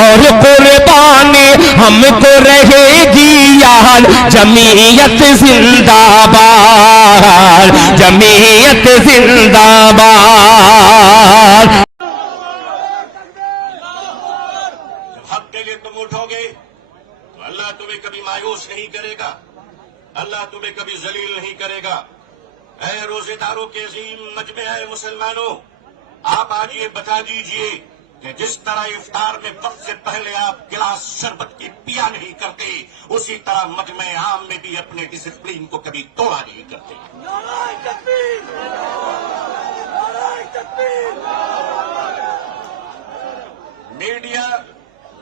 और कुर्बानी हमको रहेगी यार। जमीयत जिंदाबाद, जमीयत जिंदाबाद। हक के लिए तुम उठोगे तो अल्लाह तुम्हें कभी मायूस नहीं करेगा, अल्लाह तुम्हें कभी जलील नहीं करेगा। ऐ रोजेदारों के अजीम मजमे है मुसलमानों, आप आज ये बता दीजिए कि जिस तरह इफ्तार में वक्त से पहले आप गिलास शरबत की पिया नहीं करते, उसी तरह मजमे आम में भी अपने डिसिप्लिन को कभी तोड़ा नहीं करते।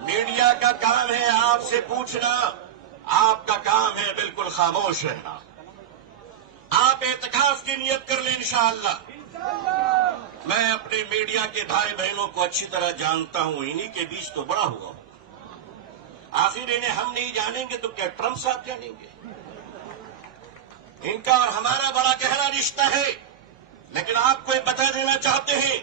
मीडिया का काम है आपसे पूछना, आपका काम है बिल्कुल खामोश रहना। आप एतकाफ की नियत कर लें इंशाअल्लाह। मैं अपने मीडिया के भाई बहनों को अच्छी तरह जानता हूं, इन्हीं के बीच तो बड़ा हुआ हूं। आखिर इन्हें हम नहीं जानेंगे तो क्या ट्रंप साहब जानेंगे? इनका और हमारा बड़ा गहरा रिश्ता है। लेकिन आपको ये बता देना चाहते हैं,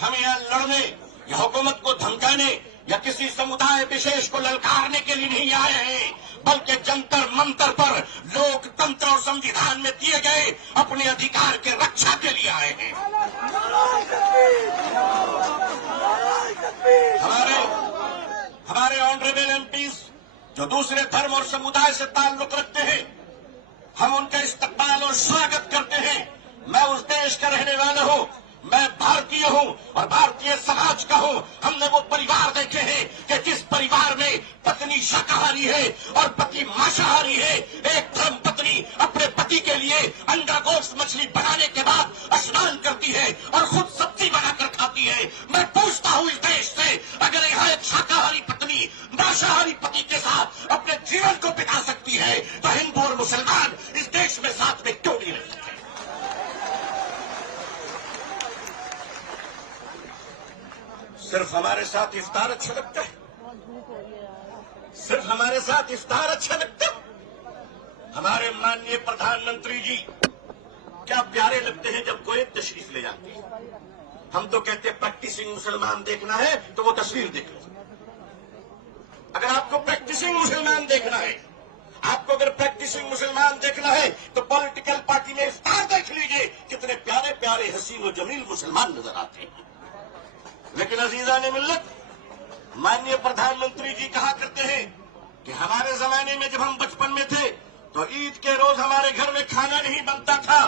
हम यहां लड़ने या हुकूमत को धमकाने या किसी समुदाय विशेष को ललकारने के लिए नहीं आए हैं, बल्कि जंतर मंतर पर लोकतंत्र और संविधान में दिए गए अपने अधिकार के रक्षा के लिए आए हैं। हमारे ऑनरेबल एमपीज जो दूसरे धर्म और समुदाय से ताल्लुक रखते हैं, हम उनका इस्तकबाल और स्वागत करते हैं। मैं उस देश का रहने वाला हूं, मैं भारतीय हूं और भारतीय समाज का हूं। हमने वो परिवार देखे हैं कि जिस परिवार में पत्नी शाकाहारी है और पति मांसाहारी है। एक धर्म पत्नी अपने पति के लिए अंडा गोश्त मछली बनाने के बाद स्नान करती है और खुद सब्जी बनाकर खाती है। मैं पूछता हूं इस देश से, अगर यहाँ एक शाकाहारी पत्नी मांसाहारी पति के साथ अपने जीवन को बिता सकती है, तो हिंदू और मुसलमान इस देश में साथ में क्यों नहीं रह सकते? सिर्फ हमारे साथ इफ्तार अच्छा लगता है, सिर्फ हमारे साथ इफ्तार अच्छा लगता है। हमारे माननीय प्रधानमंत्री जी क्या प्यारे लगते हैं जब कोई तशरीफ ले जाते हैं। हम तो कहते हैं प्रैक्टिसिंग मुसलमान देखना है तो वो तस्वीर देख लो। अगर आपको प्रैक्टिसिंग मुसलमान देखना है, आपको अगर प्रैक्टिसिंग मुसलमान देखना है तो पॉलिटिकल पार्टी में इफ्तार देख लीजिए, कितने प्यारे प्यारे हसीन और जमील मुसलमान नजर आते हैं। लेकिन अजीजान मिल्लत, माननीय प्रधानमंत्री जी कहा करते हैं कि हमारे जमाने में जब हम बचपन में थे तो ईद के रोज हमारे घर में खाना नहीं बनता था,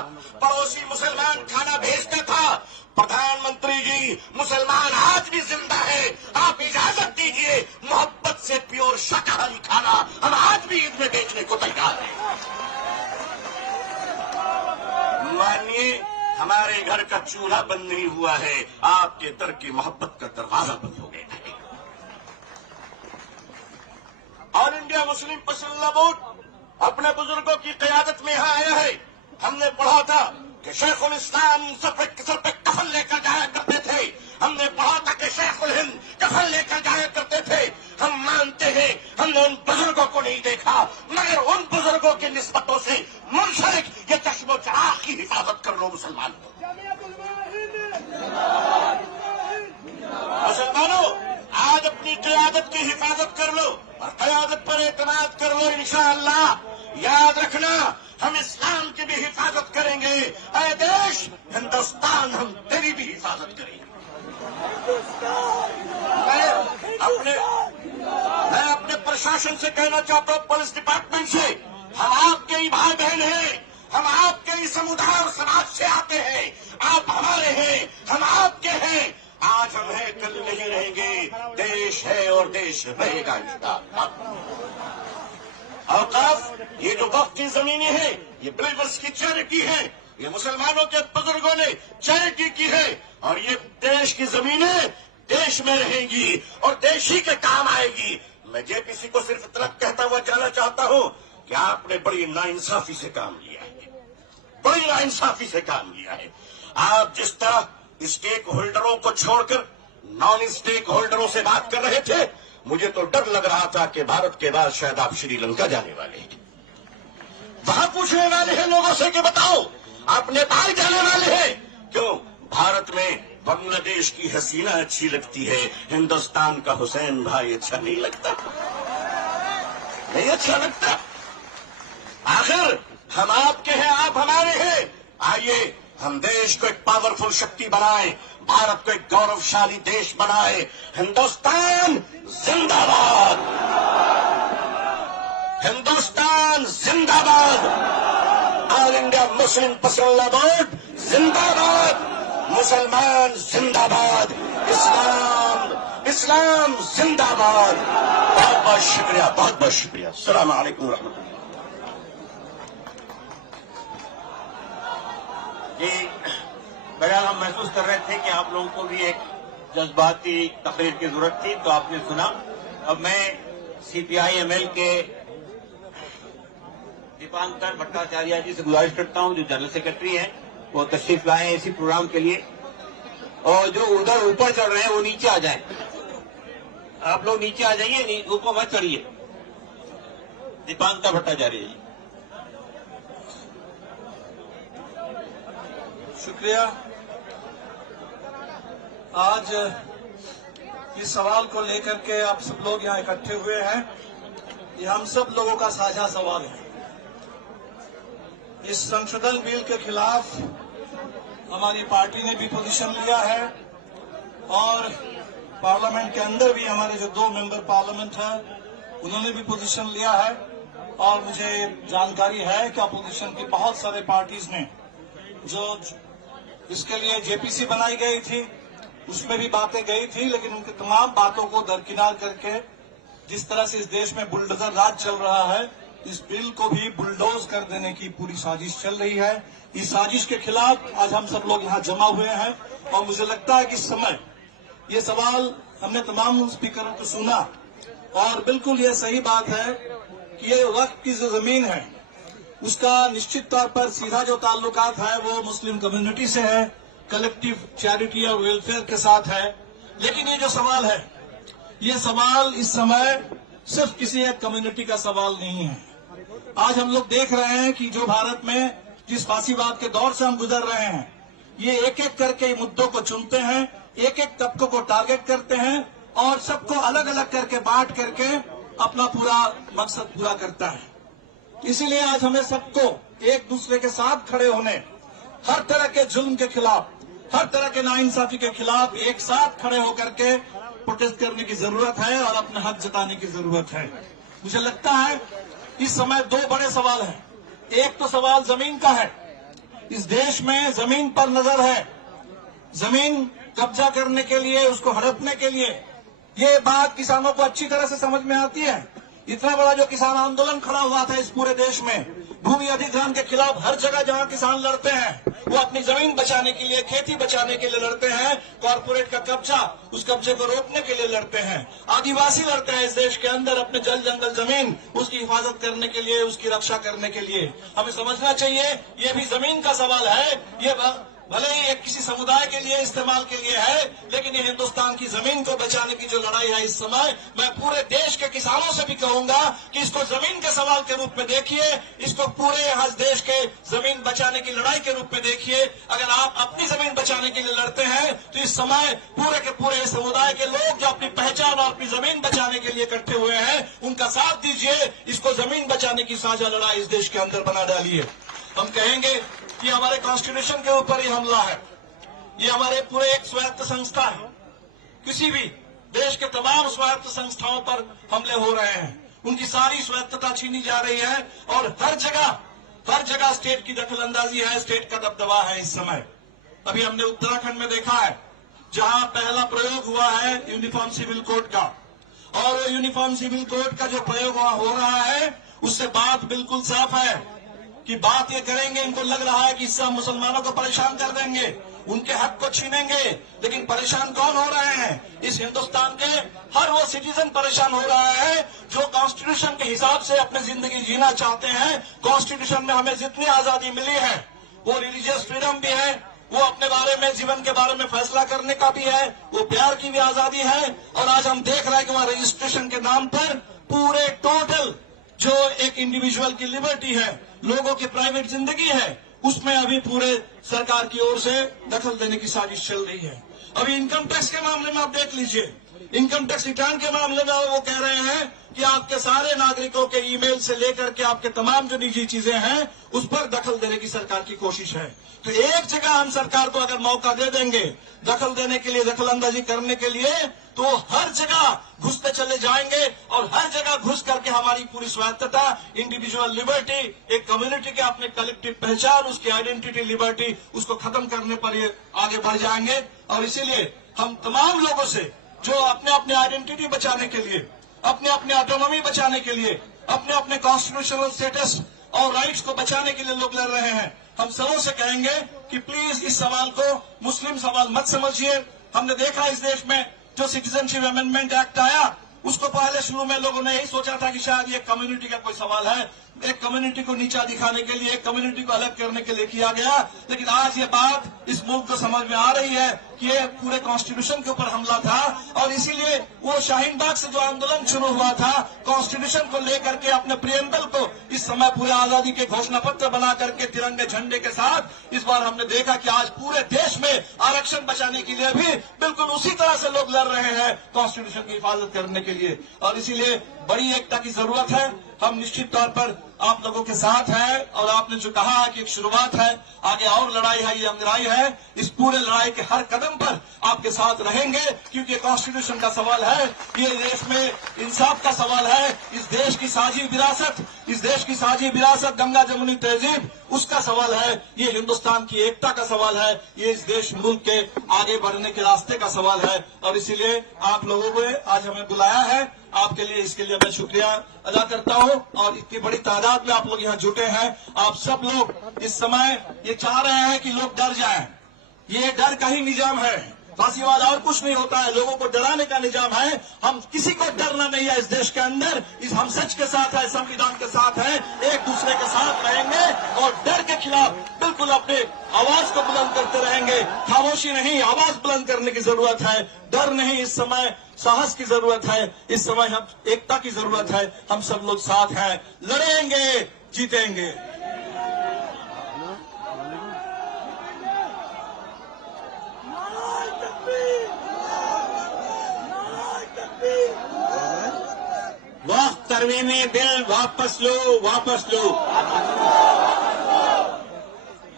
पड़ोसी मुसलमान खाना भेजता था। प्रधानमंत्री जी, मुसलमान आज भी जिंदा है। आप इजाजत दीजिए, मोहब्बत से प्योर शाकाहारी खाना हम आज भी ईद में बेचने को तैयार हैं। मानिए, हमारे घर का चूल्हा बंद नहीं हुआ है, आपके दर की मोहब्बत का दरवाजा बंद हो गया है। All India Muslim personal board अपने बुजुर्गों की क़यादत में यहाँ आया है। हमने पढ़ा था कि शेखुल इस्लाम सर पे कफन लेकर जाया करते थे। हमने पढ़ा था कि शेखुल हिंद कफन लेकर जाया करते थे। हम मानते हैं हमने उन बुजुर्गों को नहीं देखा, मगर उन बुजुर्गों की निस्बतों से मुनसलिक ये चश्मो चराग की हिफाजत कर लो मुसलमान। मुसलमानों, आज अपनी क़यादत की हिफाजत कर लो और क़यादत पर एतमाद कर लो। इंशाअल्लाह याद रखना, हम इस्लाम की भी हिफाजत करेंगे। ऐ देश हिंदुस्तान, हम तेरी भी हिफाजत करेंगे। मैं अपने प्रशासन से कहना चाहता हूं, पुलिस डिपार्टमेंट से, हम आपके ही भाई बहन हैं, हम आपके ही समुदाय और समाज से आते हैं। आप हमारे हैं, हम आपके हैं। आज हम हैं, कल नहीं रहेंगे। देश है और देश रहेगा इंशाअल्लाह। औकाफ, ये जो वक्फ की जमीनें हैं, ये बिलीवर्स की चैरिटी है। ये मुसलमानों के बुजुर्गों ने चैरिटी की है और ये देश की जमीनें देश में रहेंगी और देश ही के काम आएगी। मैं जेपीसी को सिर्फ इतना कहता हुआ जाना चाहता हूं कि आपने बड़ी नाइंसाफी से काम लिया है, बड़ी नाइंसाफी से काम लिया है। आप जिस तरह स्टेक होल्डरों को छोड़कर नॉन स्टेक होल्डरों से बात कर रहे थे, मुझे तो डर लग रहा था कि भारत के बाद शायद आप श्रीलंका जाने वाले हैं। वहां पूछने वाले हैं लोगों से कि बताओ आप नेपाल जाने वाले हैं क्यों? भारत में बांग्लादेश की हसीना अच्छी लगती है, हिंदुस्तान का हुसैन भाई अच्छा नहीं लगता, नहीं अच्छा लगता। आखिर हम आपके हैं, आप हमारे हैं। आइए हम देश को एक पावरफुल शक्ति बनाएं, भारत को एक गौरवशाली देश बनाएं। हिंदुस्तान जिंदाबाद, हिंदुस्तान जिंदाबाद, all India Muslim personal board जिंदाबाद, मुसलमान जिंदाबाद, इस्लाम इस्लाम जिंदाबाद। बहुत बहुत शुक्रिया, बहुत बहुत शुक्रिया। अस्सलाम वालेकुम रहमतुल्लाह। बहरहाल हम महसूस कर रहे थे कि आप लोगों को भी एक जज्बाती तकरीर की जरूरत थी, तो आपने सुना। अब मैं सीपीआई एमएल के दीपांकर भट्टाचार्य जी से गुजारिश करता हूं, जो जनरल सेक्रेटरी हैं, वो तशरीफ लाए हैं इसी प्रोग्राम के लिए, और जो उधर ऊपर चढ़ रहे हैं वो नीचे आ जाएं। आप लोग नीचे आ जाइए, ऊपर मत चढ़िए। दीपांकर भट्टाचार्य जी। शुक्रिया। आज इस सवाल को लेकर के आप सब लोग यहाँ इकट्ठे हुए हैं, ये हम सब लोगों का साझा सवाल है। इस संशोधन बिल के खिलाफ हमारी पार्टी ने भी पोजीशन लिया है, और पार्लियामेंट के अंदर भी हमारे जो 2 मेंबर पार्लियामेंट हैं उन्होंने भी पोजीशन लिया है। और मुझे जानकारी है कि अपोजिशन की बहुत सारे पार्टीज ने जो इसके लिए जेपीसी बनाई गई थी उसमें भी बातें गई थी, लेकिन उनकी तमाम बातों को दरकिनार करके जिस तरह से इस देश में बुलडोजर राज चल रहा है, इस बिल को भी बुलडोज कर देने की पूरी साजिश चल रही है। इस साजिश के खिलाफ आज हम सब लोग यहाँ जमा हुए हैं, और मुझे लगता है कि इस समय ये सवाल हमने तमाम स्पीकरों को सुना, और बिल्कुल ये सही बात है कि ये वक्त की जो जमीन है उसका निश्चित तौर पर सीधा जो ताल्लुकात है वो मुस्लिम कम्युनिटी से है, कलेक्टिव चैरिटी और वेलफेयर के साथ है। लेकिन ये जो सवाल है, ये सवाल इस समय सिर्फ किसी एक कम्युनिटी का सवाल नहीं है। आज हम लोग देख रहे हैं कि जो भारत में जिस फासीवाद के दौर से हम गुजर रहे हैं, ये एक एक करके मुद्दों को चुनते हैं, एक एक तबकों को टारगेट करते हैं, और सबको अलग अलग करके बांट करके अपना पूरा मकसद पूरा करता है। इसीलिए आज हमें सबको एक दूसरे के साथ खड़े होने, हर तरह के जुल्म के खिलाफ, हर तरह के नाइंसाफी के खिलाफ एक साथ खड़े होकर के प्रोटेस्ट करने की जरूरत है और अपना हक जताने की जरूरत है। मुझे लगता है इस समय 2 बड़े सवाल हैं। एक तो सवाल जमीन का है, इस देश में जमीन पर नजर है, जमीन कब्जा करने के लिए, उसको हड़पने के लिए। ये बात किसानों को अच्छी तरह से समझ में आती है। इतना बड़ा जो किसान आंदोलन खड़ा हुआ था इस पूरे देश में, भूमि अधिग्रहण के खिलाफ, हर जगह जहां किसान लड़ते हैं वो अपनी जमीन बचाने के लिए, खेती बचाने के लिए लड़ते हैं, कॉर्पोरेट का कब्जा, उस कब्जे को रोकने के लिए लड़ते हैं। आदिवासी लड़ते हैं इस देश के अंदर अपने जल जंगल जमीन, उसकी हिफाजत करने के लिए, उसकी रक्षा करने के लिए। हमें समझना चाहिए ये भी जमीन का सवाल है। ये भले ही एक किसी समुदाय के लिए इस्तेमाल के लिए है, लेकिन ये हिंदुस्तान की जमीन को बचाने की जो लड़ाई है इस समय, मैं पूरे देश के किसानों से भी कहूंगा कि इसको जमीन के सवाल के रूप में देखिए, इसको पूरे यहाँ देश के जमीन बचाने की लड़ाई के रूप में देखिए। अगर आप अपनी जमीन बचाने के लिए लड़ते हैं तो इस समय पूरे के पूरे समुदाय के लोग जो अपनी पहचान और अपनी जमीन बचाने के लिए इकट्ठे हुए हैं, उनका साथ दीजिए, इसको जमीन बचाने की साझा लड़ाई इस देश के अंदर बना डालिए। हम कहेंगे कि हमारे कॉन्स्टिट्यूशन के ऊपर ही हमला है, ये हमारे पूरे एक स्वायत्त संस्था है, किसी भी देश के तमाम स्वायत्त संस्थाओं पर हमले हो रहे हैं, उनकी सारी स्वायत्तता छीनी जा रही है, और हर जगह स्टेट की दखलंदाजी है, स्टेट का दबदबा है इस समय। अभी हमने उत्तराखंड में देखा है जहां पहला प्रयोग हुआ है यूनिफॉर्म सिविल कोड का, और वो यूनिफॉर्म सिविल कोड का जो प्रयोग वहां हो रहा है उससे बात बिल्कुल साफ है कि बात ये करेंगे, इनको लग रहा है कि इससे हम मुसलमानों को परेशान कर देंगे, उनके हक को छीनेंगे। लेकिन परेशान कौन हो रहे हैं? इस हिंदुस्तान के हर वो सिटीजन परेशान हो रहा है जो कॉन्स्टिट्यूशन के हिसाब से अपनी जिंदगी जीना चाहते हैं। कॉन्स्टिट्यूशन में हमें जितनी आजादी मिली है, वो रिलीजियस फ्रीडम भी है, वो अपने बारे में, जीवन के बारे में फैसला करने का भी है, वो प्यार की भी आजादी है। और आज हम देख रहे हैं कि वहां रजिस्ट्रेशन के नाम पर पूरे टोटल जो एक इंडिविजुअल की लिबर्टी है, लोगों की प्राइवेट जिंदगी है, उसमें अभी पूरे सरकार की ओर से दखल देने की साजिश चल रही है। अभी इनकम टैक्स के मामले में आप देख लीजिए, इनकम टैक्स रिटर्न के मामले में वो कह रहे हैं कि आपके सारे नागरिकों के ईमेल से लेकर के आपके तमाम जो निजी चीजें हैं उस पर दखल देने की सरकार की कोशिश है। तो एक जगह हम सरकार को अगर मौका दे देंगे दखल देने के लिए, दखल अंदाजी करने के लिए, तो हर जगह घुसते चले जाएंगे और हर जगह घुस करके हमारी पूरी स्वायत्तता, इंडिविजुअल लिबर्टी, एक कम्युनिटी के अपने कलेक्टिव पहचान, उसकी आइडेंटिटी लिबर्टी, उसको खत्म करने पर ये आगे बढ़ जाएंगे। और इसीलिए हम तमाम लोगों से जो अपने अपने आइडेंटिटी बचाने के लिए, अपने अपने ऑटोनॉमी बचाने के लिए, अपने अपने कॉन्स्टिट्यूशनल स्टेटस और राइट्स को बचाने के लिए लोग लड़ रहे हैं, हम सबों से कहेंगे कि प्लीज इस सवाल को मुस्लिम सवाल मत समझिए। हमने देखा इस देश में जो सिटीजनशिप अमेंडमेंट एक्ट आया, उसको पहले शुरू में लोगों ने यही सोचा था कि शायद ये कम्युनिटी का कोई सवाल है, एक कम्युनिटी को नीचा दिखाने के लिए, एक कम्युनिटी को अलग करने के लिए किया गया। लेकिन आज ये बात इस मुल्क को समझ में आ रही है कि ये पूरे कॉन्स्टिट्यूशन के ऊपर हमला था और इसीलिए वो शाहीन बाग से जो आंदोलन शुरू हुआ था कॉन्स्टिट्यूशन को लेकर के, अपने प्रियम्बल को इस समय पूरे आजादी के घोषणा पत्र बना करके तिरंगे झंडे के साथ, इस बार हमने देखा कि आज पूरे देश में आरक्षण बचाने के लिए भी बिल्कुल उसी तरह से लोग लड़ रहे हैं कॉन्स्टिट्यूशन की हिफाजत करने के लिए। और इसीलिए बड़ी एकता की जरूरत है। हम निश्चित तौर पर आप लोगों के साथ हैं और आपने जो कहा है कि एक शुरुआत है, आगे और लड़ाई है, ये लड़ाई है, इस पूरे लड़ाई के हर कदम पर आपके साथ रहेंगे क्योंकि कॉन्स्टिट्यूशन का सवाल है, ये देश में इंसाफ का सवाल है, इस देश की साझी विरासत गंगा जमुनी तहजीब उसका सवाल है, ये हिंदुस्तान की एकता का सवाल है, ये इस देश मुल्क के आगे बढ़ने के रास्ते का सवाल है। और इसीलिए आप लोगों को आज हमें बुलाया है, आपके लिए, इसके लिए मैं शुक्रिया अदा करता हूं। और इतनी बड़ी तादाद में आप लोग यहाँ जुटे हैं, आप सब लोग इस समय ये चाह रहे हैं कि लोग डर जाएं, ये डर का ही निजाम है, फांसीवाद और कुछ नहीं होता है, लोगों को डराने का निजाम है। हम किसी को डरना नहीं है इस देश के अंदर, हम सच के साथ है, संविधान के साथ है, एक दूसरे के साथ रहेंगे और डर के खिलाफ बिल्कुल अपने आवाज को बुलंद करते रहेंगे। खामोशी नहीं, आवाज बुलंद करने की जरूरत है, डर नहीं, इस समय साहस की जरूरत है, इस समय हम एकता की जरूरत है। हम सब लोग साथ हैं, लड़ेंगे, जीतेंगे। वक्त तरमीमी बिल वापस लो, वापस लो।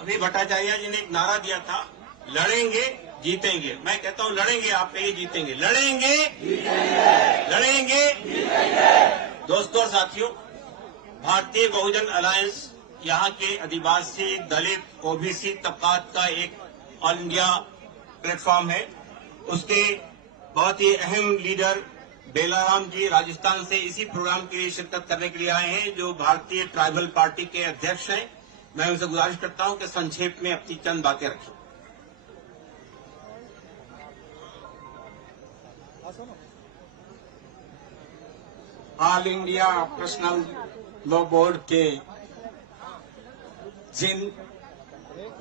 अभी भट्टाचार्य जी ने एक नारा दिया था, लड़ेंगे जीतेंगे। मैं कहता हूं लड़ेंगे, आप कहिए जीतेंगे। लड़ेंगे लड़ेंगे। दोस्तों और साथियों, भारतीय बहुजन अलायंस यहाँ के आदिवासी, दलित, ओबीसी तबकात का एक ऑल इंडिया प्लेटफॉर्म है। उसके बहुत ही अहम लीडर बेलाराम जी राजस्थान से इसी प्रोग्राम के लिए शिरकत करने के लिए आए हैं, जो भारतीय ट्राइबल पार्टी के अध्यक्ष हैं। मैं उनसे गुजारिश करता हूं कि संक्षेप में अपनी चंद बातें रखें। All India personal law board के जिन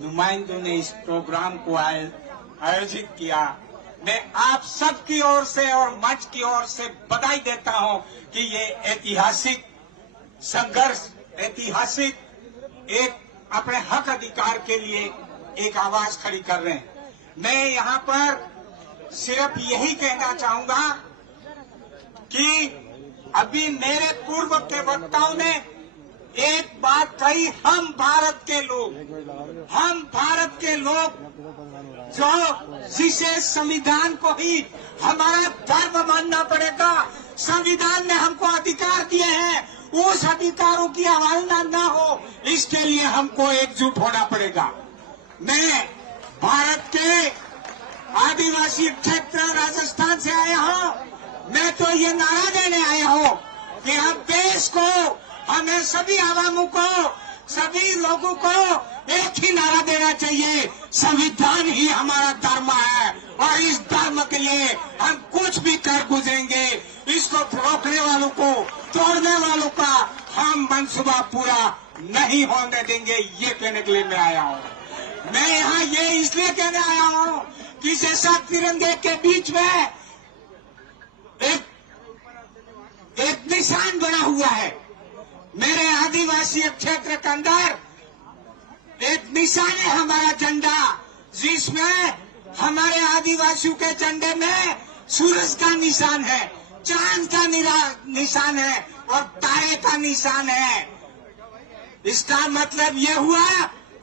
नुमाइंदों ने इस प्रोग्राम को आयोजित किया, मैं आप सबकी ओर से और मंच की ओर से बधाई देता हूं कि ये ऐतिहासिक संघर्ष, ऐतिहासिक एक अपने हक अधिकार के लिए एक आवाज खड़ी कर रहे हैं। मैं यहाँ पर सिर्फ यही कहना चाहूंगा कि अभी मेरे पूर्व के वक्ताओं ने एक बात कही, हम भारत के लोग जो जिसे संविधान को ही हमारा धर्म मानना पड़ेगा, संविधान ने हमको अधिकार दिए हैं, उस अधिकारों की अवहेलना न हो, इसके लिए हमको एकजुट होना पड़ेगा। मैं भारत के आदिवासी क्षेत्र राजस्थान से आया हूँ, मैं तो ये नारा देने आया हूँ कि हम देश को, हमें सभी आवामों को, सभी लोगों को एक ही नारा देना चाहिए, संविधान ही हमारा धर्म है और इस धर्म के लिए हम कुछ भी कर गुजरेंगे। इसको रोकने वालों को, तोड़ने वालों का हम मंसूबा पूरा नहीं होने देंगे, ये कहने के लिए मैं आया हूँ। मैं यहाँ ये इसलिए कहने आया हूँ कि जैसा तिरंगे के बीच में एक निशान बना हुआ है, मेरे आदिवासी क्षेत्र के अंदर एक निशान है हमारा झंडा, जिसमें हमारे आदिवासियों के झंडे में सूरज का निशान है, चांद का निशान है और तारे का निशान है। इसका मतलब यह हुआ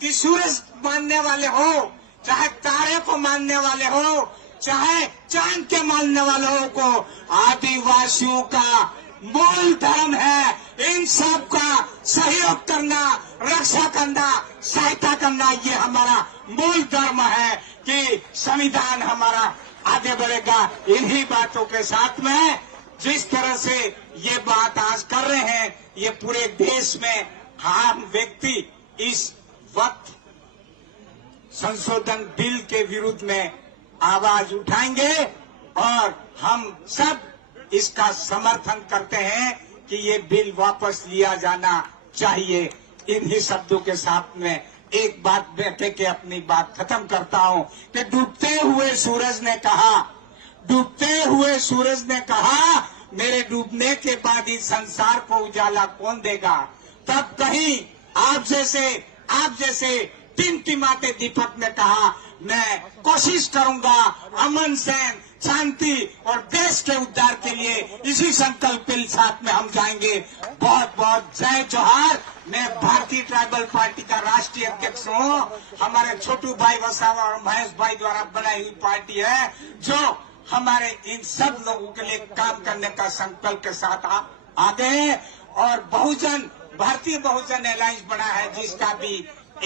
कि सूरज मानने वाले हो, चाहे तारे को मानने वाले हो, चाहे चांद के मानने वालों को, आदिवासियों का मूल धर्म है इन सब का सहयोग करना, रक्षा करना, सहायता करना। ये हमारा मूल धर्म है कि संविधान हमारा आगे बढ़ेगा। इन्हीं बातों के साथ में जिस तरह से ये बात आज कर रहे हैं, ये पूरे देश में आम व्यक्ति इस वक्त संशोधन बिल के विरुद्ध में आवाज उठाएंगे और हम सब इसका समर्थन करते हैं कि ये बिल वापस लिया जाना चाहिए। इन्हीं शब्दों के साथ में एक बात बैठे के अपनी बात खत्म करता हूं कि डूबते हुए सूरज ने कहा मेरे डूबने के बाद इस संसार को उजाला कौन देगा। तब कहीं आप जैसे टिमटिमाते दीपक ने कहा मैं कोशिश करूंगा अमन सैन शांति और देश के उद्धार के लिए। इसी संकल्प के साथ में हम जाएंगे। बहुत बहुत जय जोहार। मैं भारतीय ट्राइबल पार्टी का राष्ट्रीय अध्यक्ष हूँ। हमारे छोटू भाई वसावा और महेश भाई द्वारा बनाई हुई पार्टी है जो हमारे इन सब लोगों के लिए काम करने का संकल्प के साथ आगे हैं। और भारतीय बहुजन अलायंस बना है, जिसका भी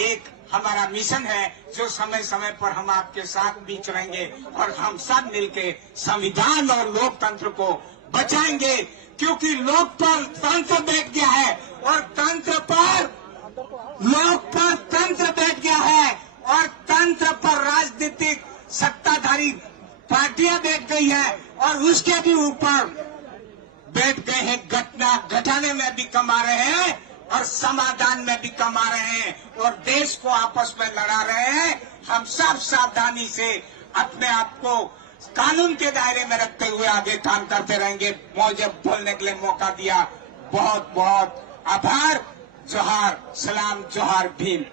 एक हमारा मिशन है जो समय समय पर हम आपके साथ बीच रहेंगे और हम सब मिलके संविधान और लोकतंत्र को बचाएंगे। क्योंकि लोकतंत्र बैठ गया है और तंत्र पर बैठ गया है और तंत्र पर राजनीतिक सत्ताधारी पार्टियां बैठ गई है और उसके भी ऊपर बैठ गए हैं। घटाने में भी कमा रहे हैं और समाधान में भी कमा रहे हैं और देश को आपस में लड़ा रहे हैं। हम सब सावधानी से अपने आप को कानून के दायरे में रखते हुए आगे काम करते रहेंगे। मुझे बोलने के लिए मौका दिया, बहुत बहुत आभार। जोहार, सलाम, जोहार भीम।